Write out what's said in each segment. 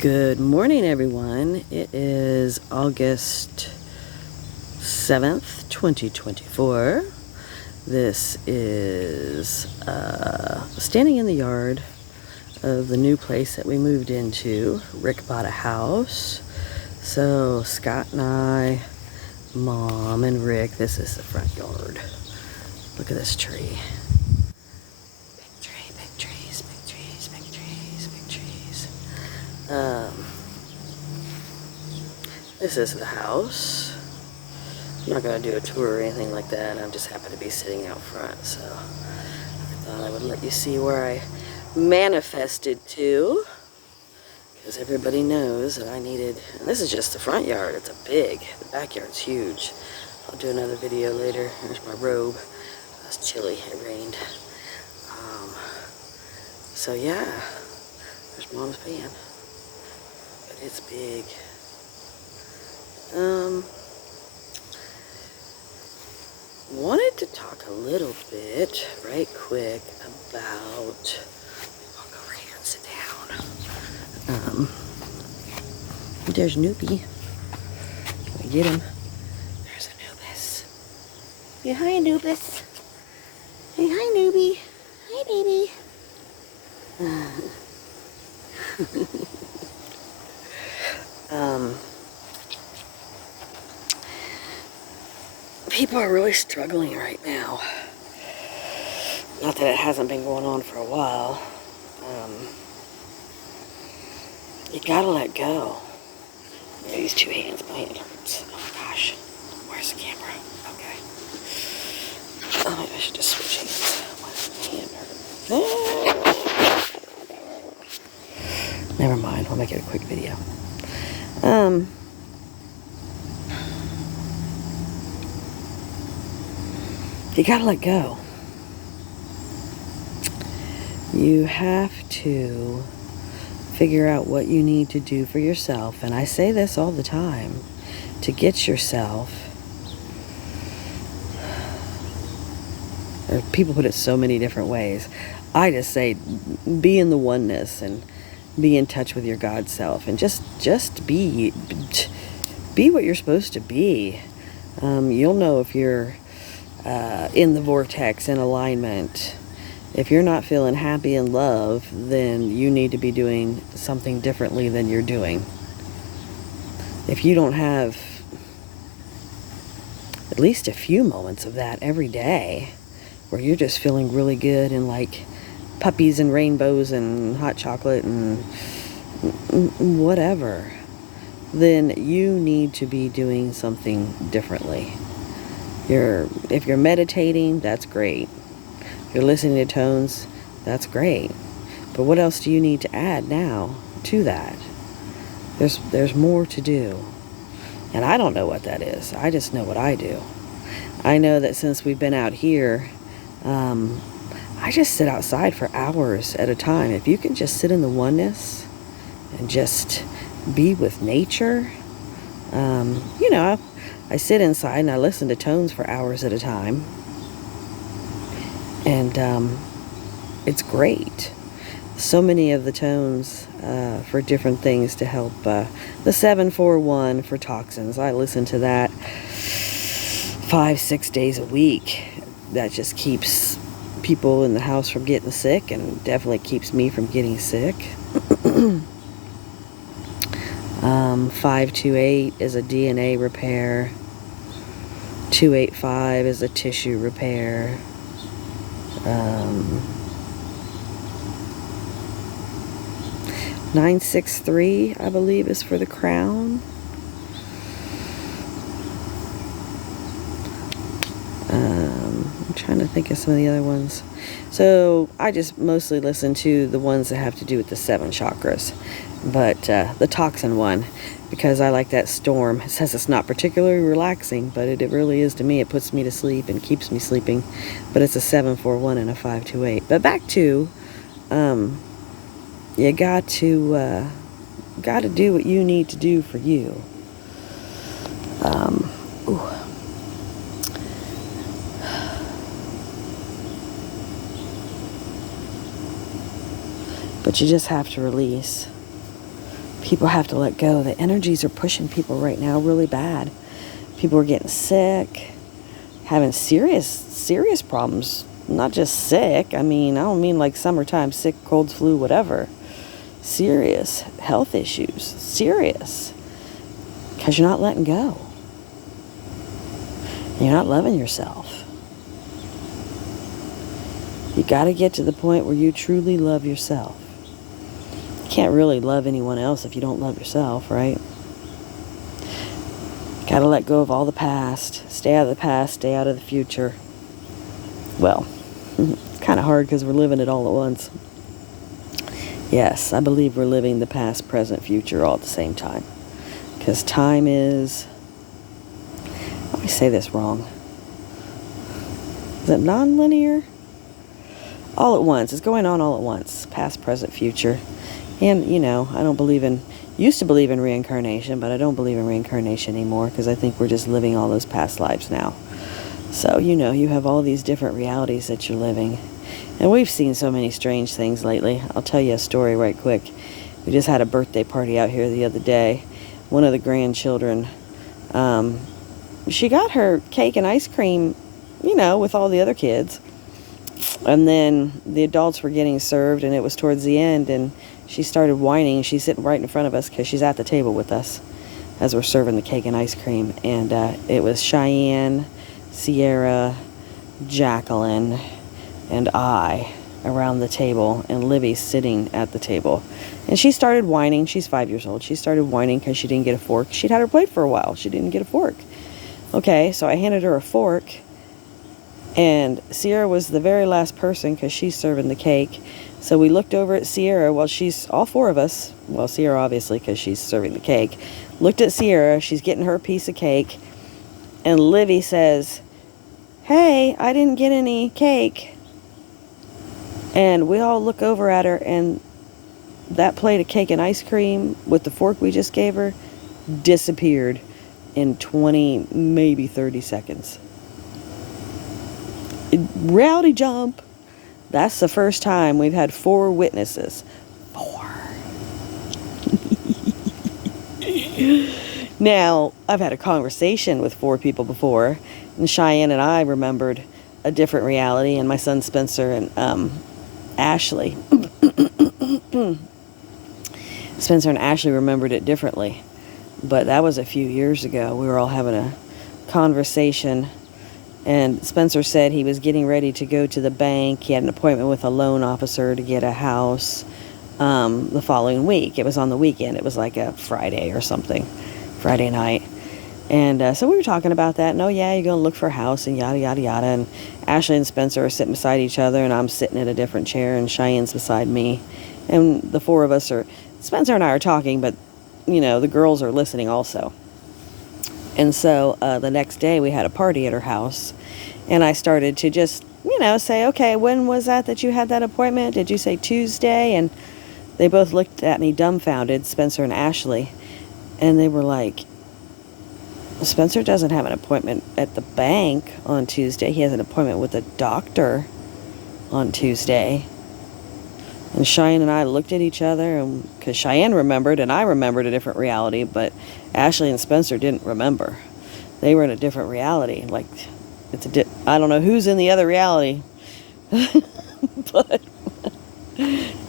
Good morning, everyone. It is August 7th, 2024. This is standing in the yard of the new place that we moved into. Rick bought a house. So Scott and I, Mom and Rick, this is the front yard. Look at this tree. Big tree, big trees, big trees, big trees, big trees. This is the house. I'm not going to do a tour or anything like that. I'm just happy to be sitting out front, so I thought I would let you see where I manifested to, because everybody knows that I needed, and this is just the front yard. It's the backyard's huge. I'll do another video later. Here's my robe. It's chilly, it rained. So yeah, there's Mom's van, but it's big. Wanted to talk a little bit, right quick, about, walk over here and sit down. There's Noopy. Can we get him? There's Anubis. Yeah, hi Anubis. Hey, hi Noopy. Hi baby. People are really struggling right now. Not that it hasn't been going on for a while. You gotta let go. These two hands, my hand hurts. Oh my gosh. Where's the camera? Okay. Oh, maybe I should just switch hands. Why does my hand hurt? Never mind. I'll make it a quick video. You gotta let go. You have to figure out what you need to do for yourself. And I say this all the time, to get yourself, or people put it so many different ways. I just say, be in the oneness and be in touch with your God self, and just be what you're supposed to be. You'll know if you're in the vortex, in alignment. If you're not feeling happy in love, then you need to be doing something differently than you're doing. If you don't have at least a few moments of that every day, where you're just feeling really good and like puppies and rainbows and hot chocolate and whatever, then you need to be doing something differently. If you're meditating, that's great. If you're listening to tones, that's great. But what else do you need to add now to that? There's more to do. And I don't know what that is. I just know what I do. I know that since we've been out here, I just sit outside for hours at a time. If you can just sit in the oneness and just be with nature, I sit inside and I listen to tones for hours at a time. And it's great. So many of the tones for different things to help. The 741 for toxins. I listen to that 5-6 days a week. That just keeps people in the house from getting sick, and definitely keeps me from getting sick. 528 is a DNA repair. 285 is a tissue repair. 963, I believe, is for the crown. I'm trying to think of some of the other ones. So I just mostly listen to the ones that have to do with the 7 chakras. But the toxin one, because I like that storm. It says it's not particularly relaxing, but it really is to me. It puts me to sleep and keeps me sleeping. But it's a 741 and a 528. But back to, you got to do what you need to do for you. But you just have to release. People have to let go. The energies are pushing people right now really bad. People are getting sick, having serious problems. Not just sick. I mean, I don't mean like summertime sick, colds, flu, whatever. Serious health issues. Serious. Because you're not letting go. You're not loving yourself. You got to get to the point where you truly love yourself. You can't really love anyone else if you don't love yourself, right? Got to let go of all the past. Stay out of the past. Stay out of the future. Well, it's kind of hard because we're living it all at once. Yes, I believe we're living the past, present, future all at the same time. Because time is... Let me say this wrong. Is it non-linear? All at once. It's going on all at once. Past, present, future. And, you know, I don't believe in... Used to believe in reincarnation, but I don't believe in reincarnation anymore because I think we're just living all those past lives now. So, you know, you have all these different realities that you're living. And we've seen so many strange things lately. I'll tell you a story right quick. We just had a birthday party out here the other day. One of the grandchildren, she got her cake and ice cream, you know, with all the other kids. And then the adults were getting served, and it was towards the end, and she started whining. She's sitting right in front of us because she's at the table with us as we're serving the cake and ice cream. And it was Cheyenne, Sierra, Jacqueline, and I around the table, and Libby sitting at the table. And she started whining. She's 5 years old. She started whining because she didn't get a fork. She'd had her plate for a while. She didn't get a fork. Okay, so I handed her a fork, and Sierra was the very last person because she's serving the cake. So we looked over at Sierra while she's, all four of us, well, Sierra obviously because she's serving the cake, looked at Sierra. She's getting her piece of cake, and Livy says, "Hey, I didn't get any cake." And we all look over at her, and that plate of cake and ice cream with the fork we just gave her disappeared in 20, maybe 30 seconds. Reality jump. That's the first time we've had 4 witnesses. 4. Now, I've had a conversation with 4 people before, and Cheyenne and I remembered a different reality, and my son Spencer and Ashley. Spencer and Ashley remembered it differently, but that was a few years ago. We were all having a conversation, and Spencer said he was getting ready to go to the bank. He had an appointment with a loan officer to get a house the following week. It was on the weekend. It was like a Friday or something, Friday night. And so we were talking about that. And, oh, yeah, you're going to look for a house and yada, yada, yada. And Ashley and Spencer are sitting beside each other, and I'm sitting at a different chair, and Cheyenne's beside me. And the 4 of us are, Spencer and I are talking, but, you know, the girls are listening also. And so the next day we had a party at her house, and I started to just, you know, say, okay, when was that you had that appointment? Did you say Tuesday? And they both looked at me dumbfounded, Spencer and Ashley, and they were like, Spencer doesn't have an appointment at the bank on Tuesday. He has an appointment with a doctor on Tuesday. And Cheyenne and I looked at each other, and because Cheyenne remembered and I remembered a different reality, but Ashley and Spencer didn't remember. They were in a different reality. Like, it's I don't know who's in the other reality. But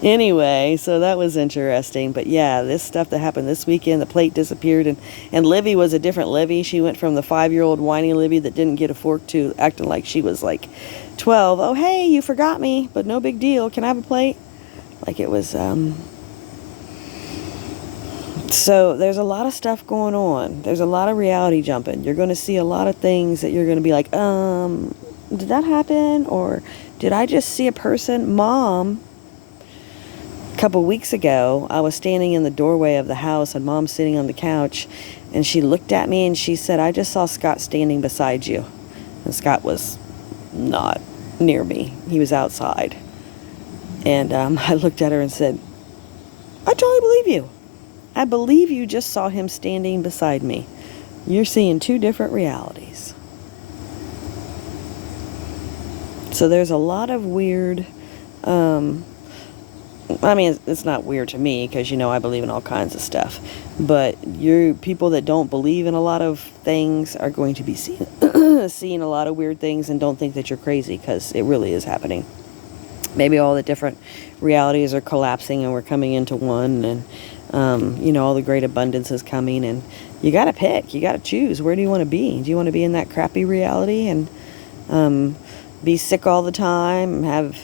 anyway, so that was interesting. But yeah, this stuff that happened this weekend, the plate disappeared, and Livy was a different Livy. She went from the 5-year-old whiny Livy that didn't get a fork to acting like she was like 12. Oh, hey, you forgot me, but no big deal. Can I have a plate? Like it was, so there's a lot of stuff going on. There's a lot of reality jumping. You're going to see a lot of things that you're going to be like, did that happen? Or did I just see a person? Mom, a couple weeks ago, I was standing in the doorway of the house, and Mom's sitting on the couch, and she looked at me and she said, "I just saw Scott standing beside you." And Scott was not near me. He was outside. And I looked at her and said, "I totally believe you. I believe you just saw him standing beside me. You're seeing 2 different realities." So there's a lot of weird I mean, it's not weird to me because, you know, I believe in all kinds of stuff. But people that don't believe in a lot of things are going to be seeing a lot of weird things and don't think that you're crazy, because it really is happening. Maybe all the different realities are collapsing and we're coming into one, and, you know, all the great abundance is coming, and you got to pick. You got to choose. Where do you want to be? Do you want to be in that crappy reality and be sick all the time and have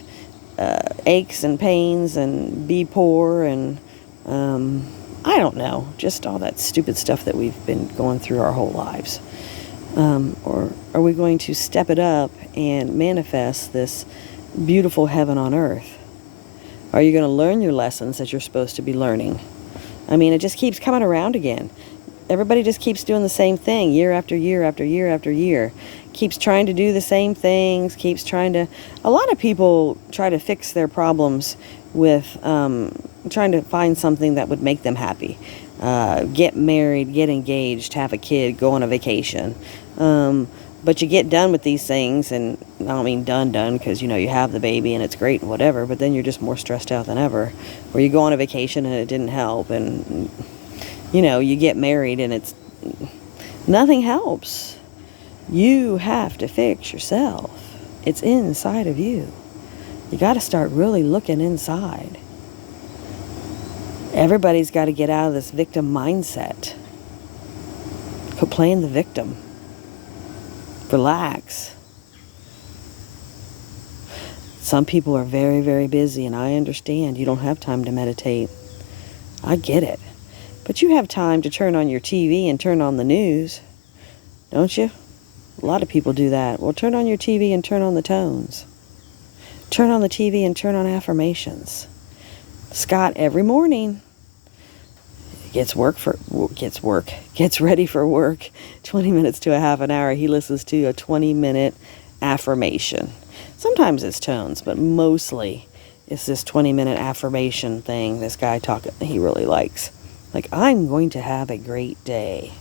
aches and pains and be poor and I don't know, just all that stupid stuff that we've been going through our whole lives? Or are we going to step it up and manifest this beautiful heaven on earth? Are you going to learn your lessons that you're supposed to be learning? I mean, it just keeps coming around again. Everybody just keeps doing the same thing year after year after year after year. Keeps trying to do the same things, a lot of people try to fix their problems with trying to find something that would make them happy. Get married, get engaged, have a kid, go on a vacation. But you get done with these things, and I don't mean done, because, you know, you have the baby and it's great and whatever, but then you're just more stressed out than ever. Or you go on a vacation and it didn't help, and, you know, you get married and nothing helps. You have to fix yourself. It's inside of you. You got to start really looking inside. Everybody's got to get out of this victim mindset. Quit playing the victim. Relax. Some people are very, very busy, and I understand you don't have time to meditate. I get it. But you have time to turn on your TV and turn on the news, don't you? A lot of people do that. Well, turn on your TV and turn on the tones. Turn on the TV and turn on affirmations. Scott, every morning, gets ready for work, 20 minutes to a half an hour, he listens to a 20-minute affirmation. Sometimes it's tones, but mostly it's this 20-minute affirmation thing this guy he really likes. Like, I'm going to have a great day.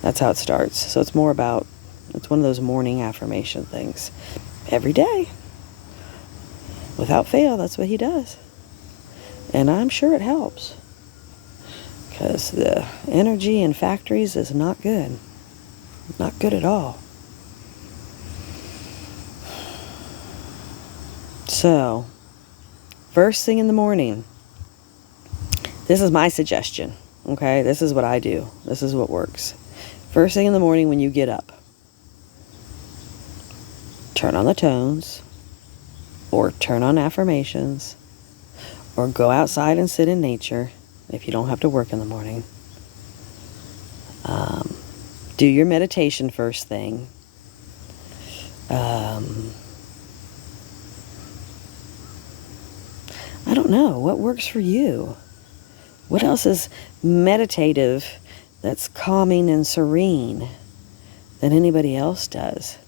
That's how it starts. So it's one of those morning affirmation things. Every day. Without fail, that's what he does. And I'm sure it helps. Because the energy in factories is not good. Not good at all. So, first thing in the morning, this is my suggestion, okay? This is what I do. This is what works. First thing in the morning when you get up, turn on the tones, or turn on affirmations, or go outside and sit in nature if you don't have to work in the morning. Do your meditation first thing. I don't know. What works for you? What else is meditative that's calming and serene than anybody else does?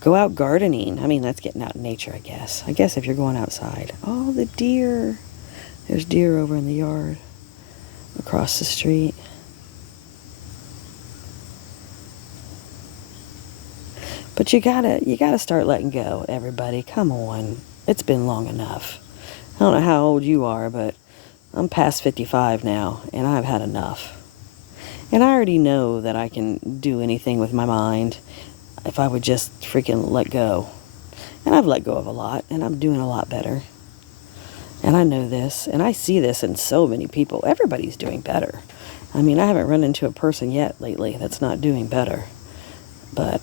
Go out gardening. I mean, that's getting out in nature, I guess. I guess if you're going outside. Oh, the deer. There's deer over in the yard across the street. But you gotta start letting go, everybody. Come on. It's been long enough. I don't know how old you are, but I'm past 55 now, and I've had enough. And I already know that I can do anything with my mind if I would just freaking let go. And I've let go of a lot, and I'm doing a lot better. And I know this, and I see this in so many people. Everybody's doing better. I mean, I haven't run into a person yet lately that's not doing better. But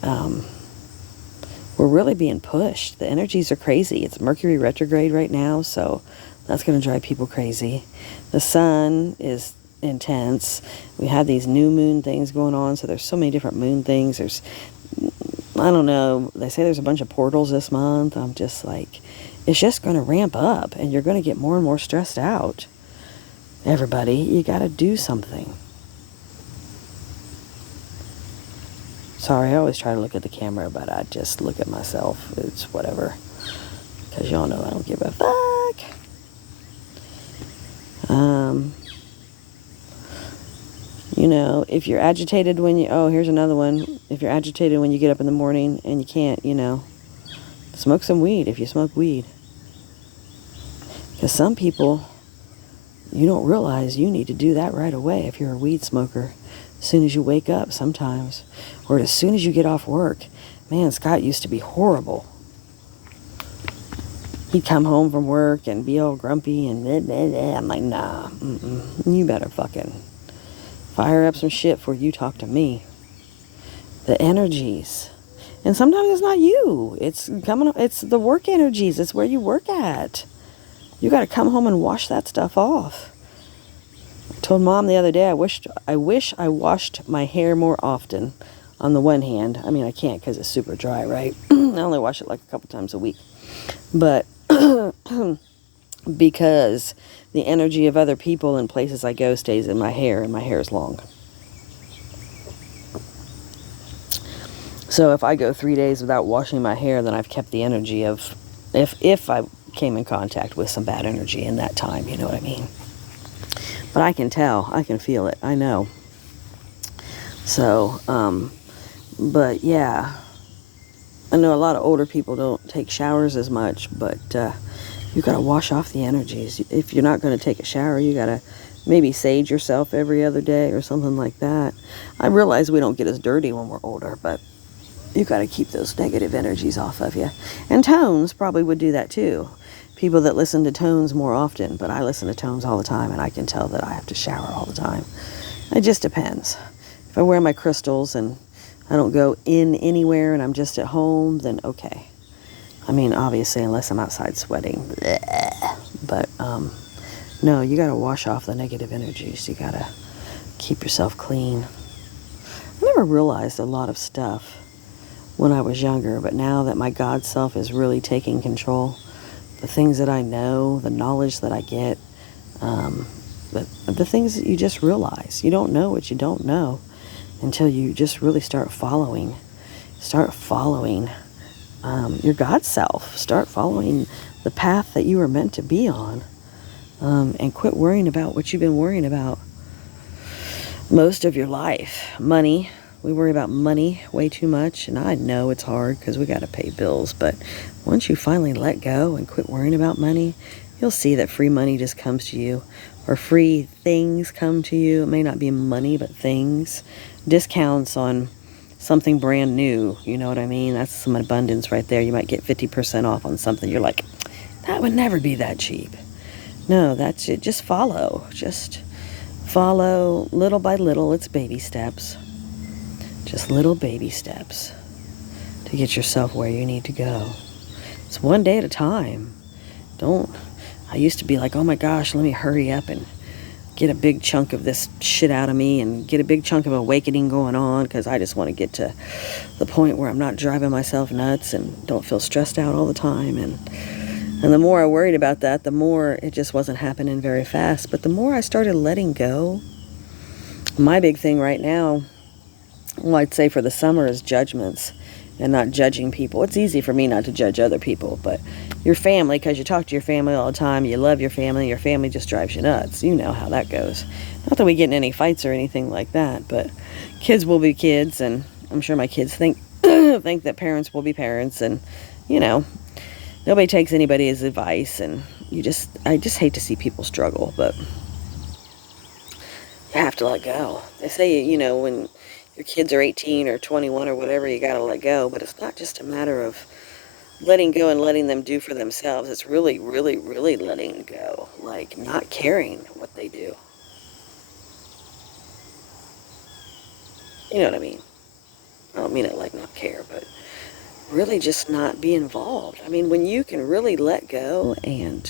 we're really being pushed. The energies are crazy. It's Mercury retrograde right now, so that's going to drive people crazy. The sun is intense. We have these new moon things going on, so there's so many different moon things. I don't know, they say there's a bunch of portals this month. I'm just like, it's just going to ramp up, and you're going to get more and more stressed out. Everybody, you got to do something. Sorry, I always try to look at the camera, but I just look at myself. It's whatever. Because y'all know I don't give a fuck. You know, if you're agitated here's another one. If you're agitated when you get up in the morning and you can't, smoke some weed if you smoke weed. Because some people, you don't realize you need to do that right away if you're a weed smoker. As soon as you wake up sometimes, or as soon as you get off work. Man, Scott used to be horrible. He'd come home from work and be all grumpy and blah, blah, blah. I'm like, nah, you better fucking fire up some shit before you talk to me. The energies. And sometimes it's not you. It's the work energies. It's where you work at. You got to come home and wash that stuff off. I told Mom the other day, I wish I washed my hair more often. On the one hand, I mean, I can't because it's super dry, right? I only wash it like a couple times a week. But because the energy of other people and places I go stays in my hair, and my hair is long. So if I go 3 days without washing my hair, then I've kept the energy of, if I came in contact with some bad energy in that time, you know what I mean? But I can tell, I can feel it, I know. So, but yeah, I know a lot of older people don't take showers as much, but you got to wash off the energies. If you're not going to take a shower, you got to maybe sage yourself every other day or something like that. I realize we don't get as dirty when we're older, but you got to keep those negative energies off of you. And Tones probably would do that too. People that listen to Tones more often, but I listen to Tones all the time, and I can tell that I have to shower all the time. It just depends. If I wear my crystals and I don't go in anywhere and I'm just at home, then okay. I mean, obviously, unless I'm outside sweating. Bleh. But, no, you got to wash off the negative energies. You got to keep yourself clean. I never realized a lot of stuff when I was younger, but now that my God self is really taking control, the things that I know, the knowledge that I get, the things that you just realize. You don't know what you don't know until you just really start following your God self. Start following the path that you were meant to be on, and quit worrying about what you've been worrying about most of your life. Money. We worry about money way too much, and I know it's hard because we got to pay bills, but once you finally let go and quit worrying about money, you'll see that free money just comes to you, or free things come to you. It may not be money, but things. Discounts on something brand new, you know what I mean? That's some abundance right there. You might get 50% off on something. You're like, that would never be that cheap. No, that's it. Just follow little by little. It's baby steps. Just little baby steps to get yourself where you need to go. It's one day at a time. I used to be like, oh my gosh, let me hurry up and get a big chunk of this shit out of me and get a big chunk of awakening going on, because I just want to get to the point where I'm not driving myself nuts and don't feel stressed out all the time. And the more I worried about that, the more it just wasn't happening very fast. But the more I started letting go, my big thing right now, well, I'd say for the summer, is judgments and not judging people. It's easy for me not to judge other people, but your family, because you talk to your family all the time, you love your family just drives you nuts. You know how that goes. Not that we get in any fights or anything like that, but kids will be kids, and I'm sure my kids think think that parents will be parents, and you know, nobody takes anybody's advice, and I just hate to see people struggle, but you have to let go. They say, you know, when your kids are 18 or 21 or whatever, you gotta let go, but it's not just a matter of letting go and letting them do for themselves. It's really, really, really letting go, like not caring what they do. You know what I mean? I don't mean it like not care, but really just not be involved. I mean, when you can really let go and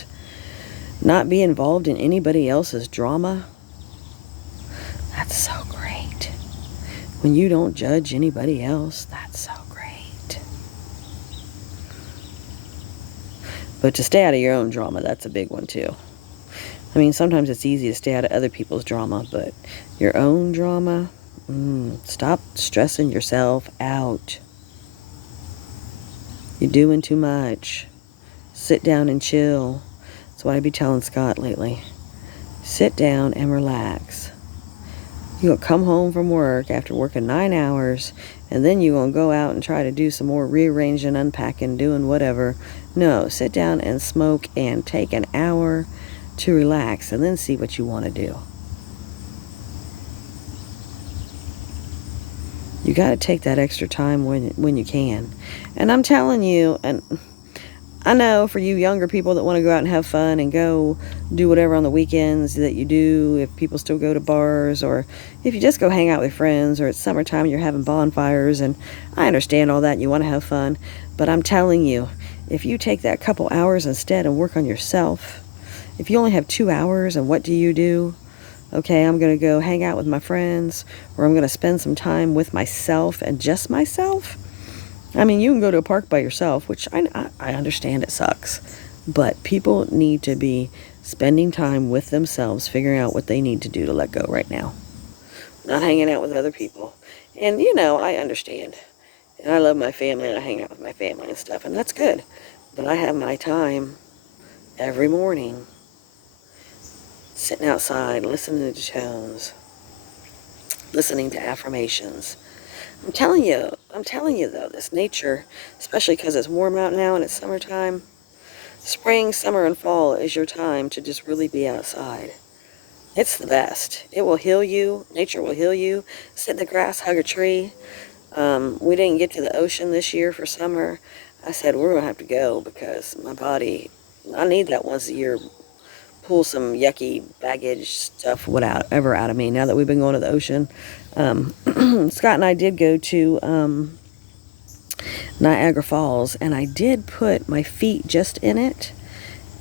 not be involved in anybody else's drama, that's so great. When you don't judge anybody else, that's so great. But to stay out of your own drama, that's a big one too. I mean, sometimes it's easy to stay out of other people's drama, but your own drama, stop stressing yourself out. You're doing too much. Sit down and chill. That's what I be telling Scott lately. Sit down and relax. You're going to come home from work after working 9 hours, and then you're going to go out and try to do some more rearranging, unpacking, doing whatever. No, sit down and smoke and take an hour to relax, and then see what you want to do. You got to take that extra time when you can. And I'm telling you, and I know for you younger people that want to go out and have fun and go do whatever on the weekends that you do, if people still go to bars, or if you just go hang out with friends, or it's summertime and you're having bonfires, and I understand all that, you want to have fun, but I'm telling you, if you take that couple hours instead and work on yourself, if you only have 2 hours, and what do? Okay, I'm going to go hang out with my friends, or I'm going to spend some time with myself and just myself. I mean, you can go to a park by yourself, which I understand it sucks, but people need to be spending time with themselves, figuring out what they need to do to let go right now. Not hanging out with other people. And, I understand. And I love my family, and I hang out with my family and stuff, and that's good. But I have my time every morning, sitting outside, listening to tones, listening to affirmations. I'm telling you though, this nature, especially because it's warm out now and it's summertime, spring, summer, and fall is your time to just really be outside. It's the best. It will heal you. Nature will heal you. Sit in the grass, hug a tree. We didn't get to the ocean this year for summer. I said, we're going to have to go because my body, I need that once a year. Pull some yucky baggage stuff, whatever, out of me now that we've been going to the ocean. Scott and I did go to Niagara Falls, and I did put my feet just in it,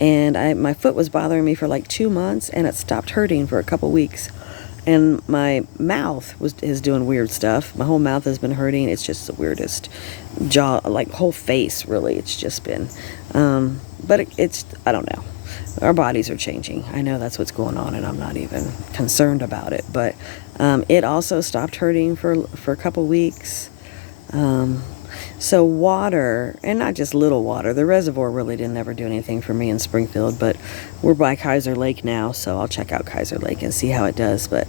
and my foot was bothering me for like 2 months, and it stopped hurting for a couple weeks. And my mouth is doing weird stuff. My whole mouth has been hurting. It's just the weirdest jaw, like whole face, really. It's just been, but it's I don't know. Our bodies are changing. I know that's what's going on, and I'm not even concerned about it. But it also stopped hurting for a couple weeks. So water, and not just little water. The reservoir really didn't ever do anything for me in Springfield, but we're by Kaiser Lake now, so I'll check out Kaiser Lake and see how it does. But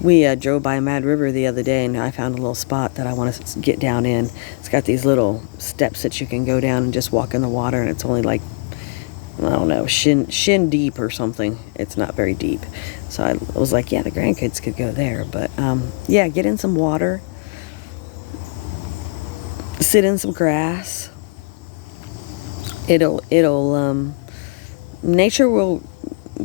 we drove by Mad River the other day, and I found a little spot that I want to get down in. It's got these little steps that you can go down and just walk in the water, and it's only like, I don't know, shin deep or something. It's not very deep. So I was like, yeah, the grandkids could go there. But yeah, get in some water. Sit in some grass. Nature will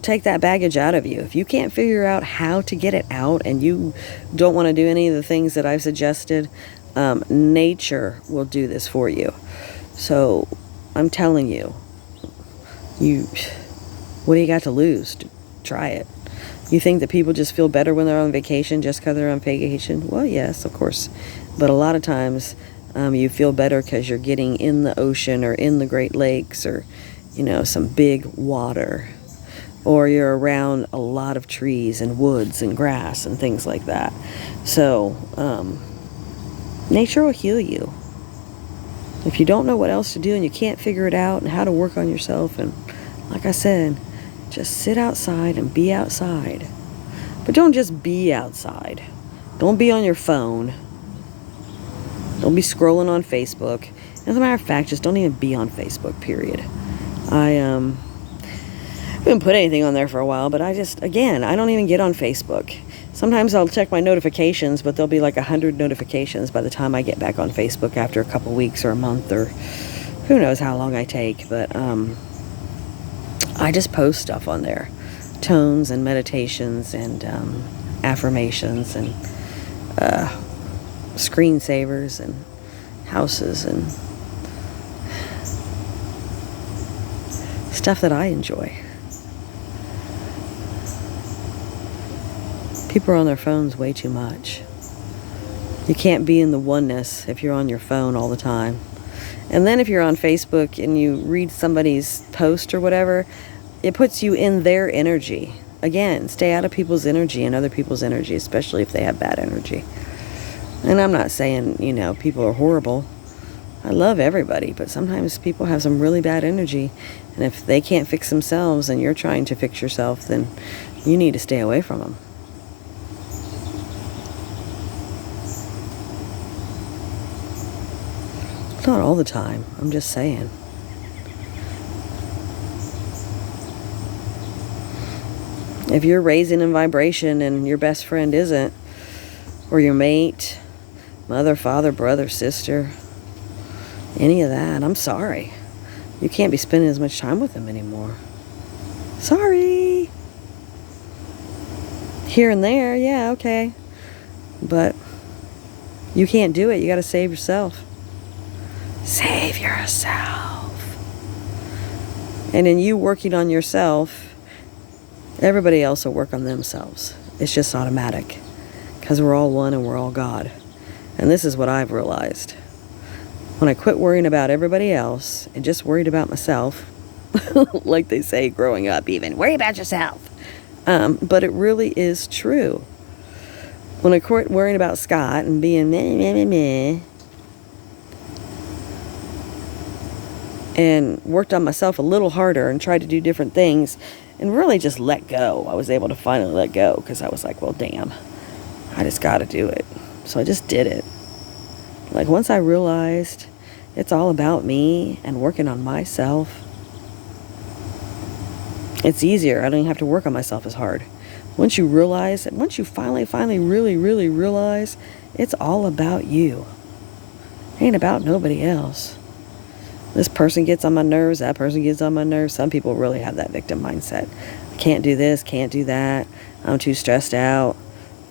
take that baggage out of you. If you can't figure out how to get it out, and you don't want to do any of the things that I've suggested, nature will do this for you. So I'm telling you, what do you got to lose? Try it. You think that people just feel better when they're on vacation just because they're on vacation? Well, yes, of course. But a lot of times you feel better because you're getting in the ocean or in the Great Lakes, or, some big water. Or you're around a lot of trees and woods and grass and things like that. So nature will heal you. If you don't know what else to do and you can't figure it out and how to work on yourself, and like I said, just sit outside and be outside. But don't just be outside. Don't be on your phone. Don't be scrolling on Facebook. As a matter of fact, just don't even be on Facebook, period. I haven't put anything on there for a while, but I don't even get on Facebook. Sometimes I'll check my notifications, but there'll be like 100 notifications by the time I get back on Facebook after a couple weeks or a month, or who knows how long I take. But I just post stuff on there. Tones and meditations and affirmations and screensavers and houses and stuff that I enjoy. People are on their phones way too much. You can't be in the oneness if you're on your phone all the time. And then if you're on Facebook and you read somebody's post or whatever, it puts you in their energy. Again, stay out of people's energy and other people's energy, especially if they have bad energy. And I'm not saying, people are horrible. I love everybody, but sometimes people have some really bad energy. And if they can't fix themselves and you're trying to fix yourself, then you need to stay away from them. Not all the time. I'm just saying. If you're raising in vibration and your best friend isn't, or your mate, mother, father, brother, sister, any of that, I'm sorry. You can't be spending as much time with them anymore. Sorry. Here and there, yeah, okay. But you can't do it. You got to save yourself. Save yourself. And in you working on yourself, everybody else will work on themselves. It's just automatic. Because we're all one and we're all God. And this is what I've realized. When I quit worrying about everybody else and just worried about myself, like they say growing up even, worry about yourself. But it really is true. When I quit worrying about Scott and being meh, meh, meh, meh, and worked on myself a little harder and tried to do different things and really just let go. I was able to finally let go because I was like, well, damn, I just got to do it. So I just did it. Like once I realized it's all about me and working on myself, it's easier. I don't even have to work on myself as hard. Once you realize, once you finally really realize it's all about you. It ain't about nobody else. This person gets on my nerves, that person gets on my nerves. Some people really have that victim mindset. Can't do this, can't do that. I'm too stressed out.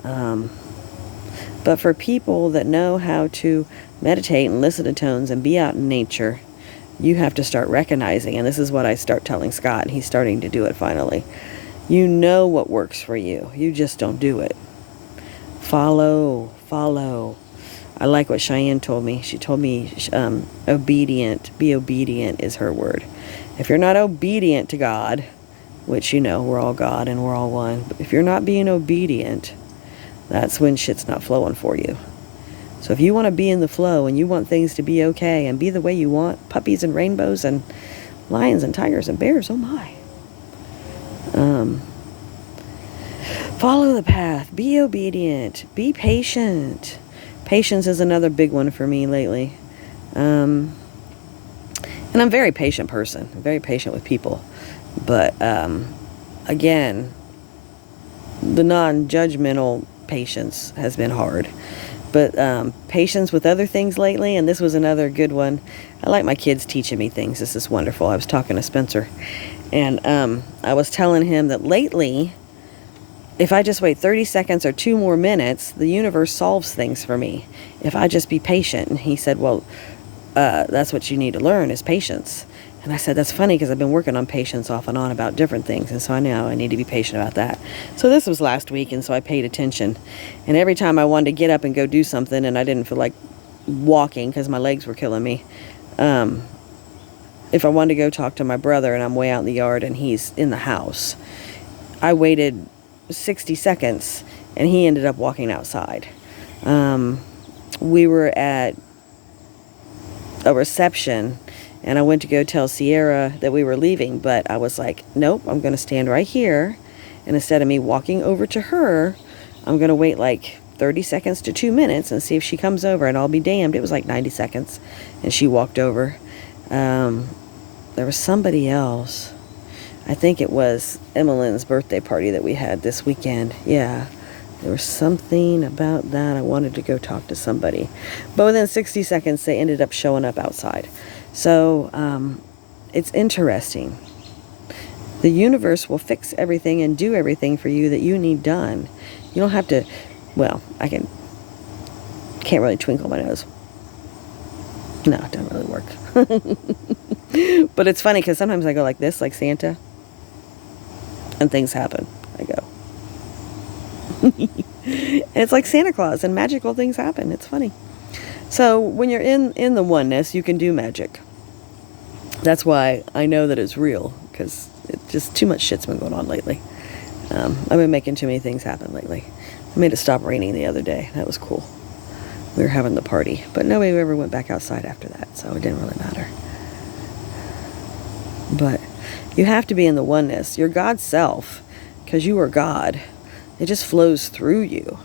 But for people that know how to meditate and listen to tones and be out in nature, you have to start recognizing, and this is what I start telling Scott, and he's starting to do it finally. You know what works for you. You just don't do it. Follow. I like what Cheyenne told me. She told me obedient. Be obedient is her word. If you're not obedient to God, which you know, we're all God and we're all one. But if you're not being obedient, that's when shit's not flowing for you. So if you want to be in the flow and you want things to be okay and be the way you want, puppies and rainbows and lions and tigers and bears, oh my. Follow the path. Be obedient. Be patient. Patience is another big one for me lately. And I'm a very patient person. I'm very patient with people. But, again, the non-judgmental patience has been hard. But patience with other things lately, and this was another good one. I like my kids teaching me things. This is wonderful. I was talking to Spencer, and I was telling him that lately, if I just wait 30 seconds or 2 more minutes, the universe solves things for me. If I just be patient. And he said, well, that's what you need to learn is patience. And I said, that's funny because I've been working on patience off and on about different things. And so I know I need to be patient about that. So this was last week, and so I paid attention. And every time I wanted to get up and go do something and I didn't feel like walking because my legs were killing me, if I wanted to go talk to my brother and I'm way out in the yard and he's in the house, I waited 60 seconds and he ended up walking outside. We were at a reception and I went to go tell Sierra that we were leaving, but I was like, nope, I'm going to stand right here. And instead of me walking over to her, I'm going to wait like 30 seconds to 2 minutes and see if she comes over, and I'll be damned. It was like 90 seconds and she walked over. There was somebody else. I think it was Emmeline's birthday party that we had this weekend. Yeah. There was something about that. I wanted to go talk to somebody. But within 60 seconds, they ended up showing up outside. So, it's interesting. The universe will fix everything and do everything for you that you need done. You don't have to, well, can't really twinkle my nose. No, it doesn't really work. But it's funny because sometimes I go like this, like Santa, and things happen. I go. And it's like Santa Claus and magical things happen. It's funny. So when you're in the oneness, you can do magic. That's why I know that it's real, because just too much shit's been going on lately. I've been making too many things happen lately. I made it stop raining the other day. That was cool. We were having the party, but nobody ever went back outside after that, so it didn't really matter. But you have to be in the oneness. You're God's self, because you are God. It just flows through you.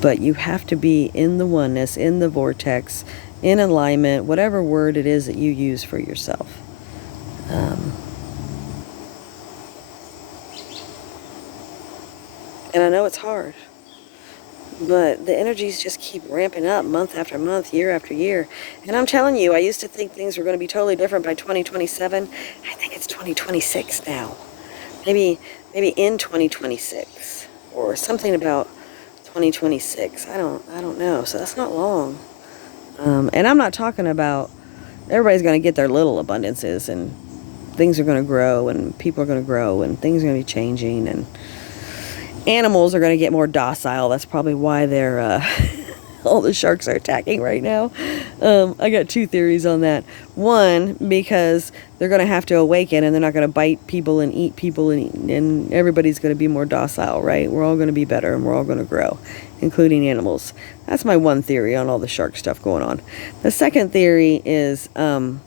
But you have to be in the oneness, in the vortex, in alignment, whatever word it is that you use for yourself. And I know it's hard, but the energies just keep ramping up month after month, year after year. And I'm telling you, I used to think things were going to be totally different by 2027. I think it's 2026 now. Maybe in 2026 or something about 2026. I don't know. So that's not long. And I'm not talking about everybody's going to get their little abundances and things are going to grow and people are going to grow and things are going to be changing and animals are going to get more docile. That's probably why they're all the sharks are attacking right now. I got two theories on that. One, because they're going to have to awaken and they're not going to bite people and eat people and everybody's going to be more docile, right? We're all going to be better and we're all going to grow, including animals. That's my one theory on all the shark stuff going on. The second theory is in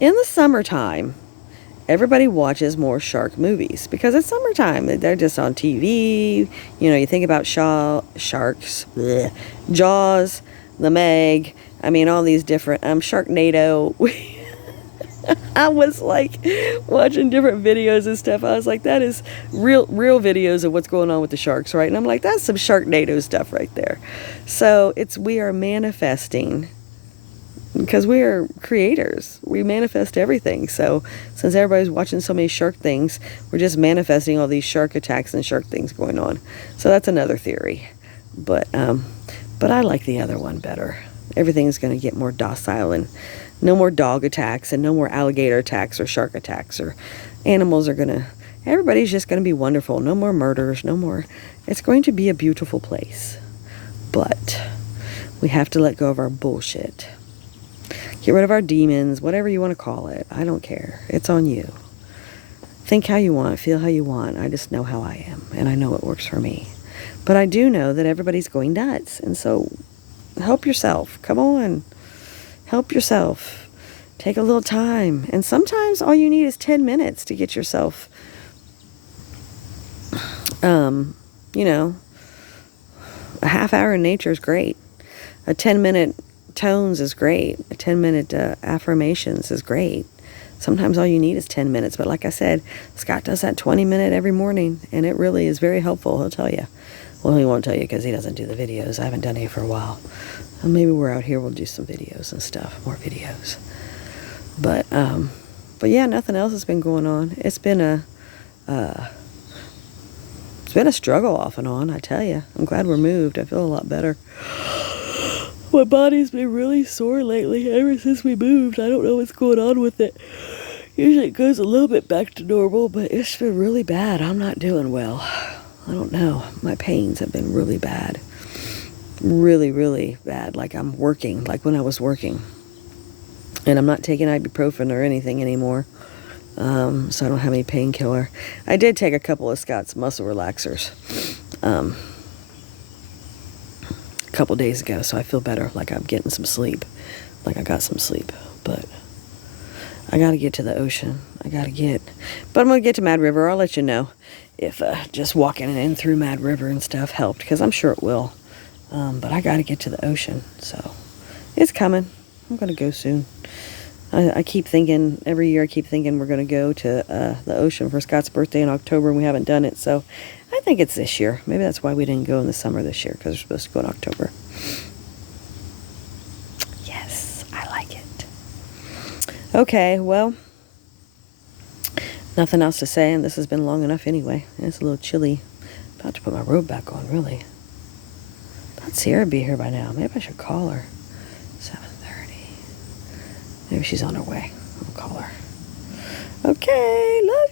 the summertime, everybody watches more shark movies because it's summertime. They're just on TV. You know, you think about sharks, bleh, Jaws, The Meg. I mean, all these different, Sharknado. I was like watching different videos and stuff. I was like, that is real videos of what's going on with the sharks, right? And I'm like, that's some Sharknado stuff right there. So we are manifesting. Because we are creators. We manifest everything. So since everybody's watching so many shark things, we're just manifesting all these shark attacks and shark things going on. So that's another theory. But I like the other one better. Everything's going to get more docile and no more dog attacks and no more alligator attacks or shark attacks or animals are going to, everybody's just going to be wonderful. No more murders, no more. It's going to be a beautiful place. But we have to let go of our bullshit. Get rid of our demons, whatever you want to call it. I don't care. It's on you. Think how you want, feel how you want. I just know how I am, and I know it works for me. But I do know that everybody's going nuts, and so help yourself. Come on. Help yourself. Take a little time. And sometimes all you need is 10 minutes to get yourself, you know, a half hour in nature is great. A 10-minute tones is great. A 10-minute affirmations is great. Sometimes all you need is 10 minutes. But like I said, Scott does that 20-minute every morning, and it really is very helpful. He'll tell you. Well, he won't tell you because he doesn't do the videos. I haven't done any for a while. Maybe we're out here, we'll do some videos and stuff, more videos. But yeah, nothing else has been going on. It's been a struggle off and on, I tell you. I'm glad we're moved. I feel a lot better. My body's been really sore lately ever since we moved. I don't know what's going on with it. Usually it goes a little bit back to normal, but it's been really bad. I'm not doing well. I don't know. My pains have been really bad. Really, really bad. Like I'm working, like when I was working. And I'm not taking ibuprofen or anything anymore. So I don't have any painkiller. I did take a couple of Scott's muscle relaxers. A couple days ago, so I feel better, like I'm getting some sleep, like I got some sleep. But I gotta get to the ocean. But I'm gonna get to Mad River. I'll let you know if just walking in through Mad River and stuff helped, because I'm sure it will. But I gotta get to the ocean, so it's coming. I'm gonna go soon. I keep thinking, every year I keep thinking we're gonna go to the ocean for Scott's birthday in October, and we haven't done it, so I think it's this year. Maybe that's why we didn't go in the summer this year, because we're supposed to go in October. Yes, I like it. Okay, well, nothing else to say, and this has been long enough anyway. It's a little chilly. About to put my robe back on, really. Thought Sierra would be here by now. Maybe I should call her. 7:30. Maybe she's on her way. I'll call her. Okay, love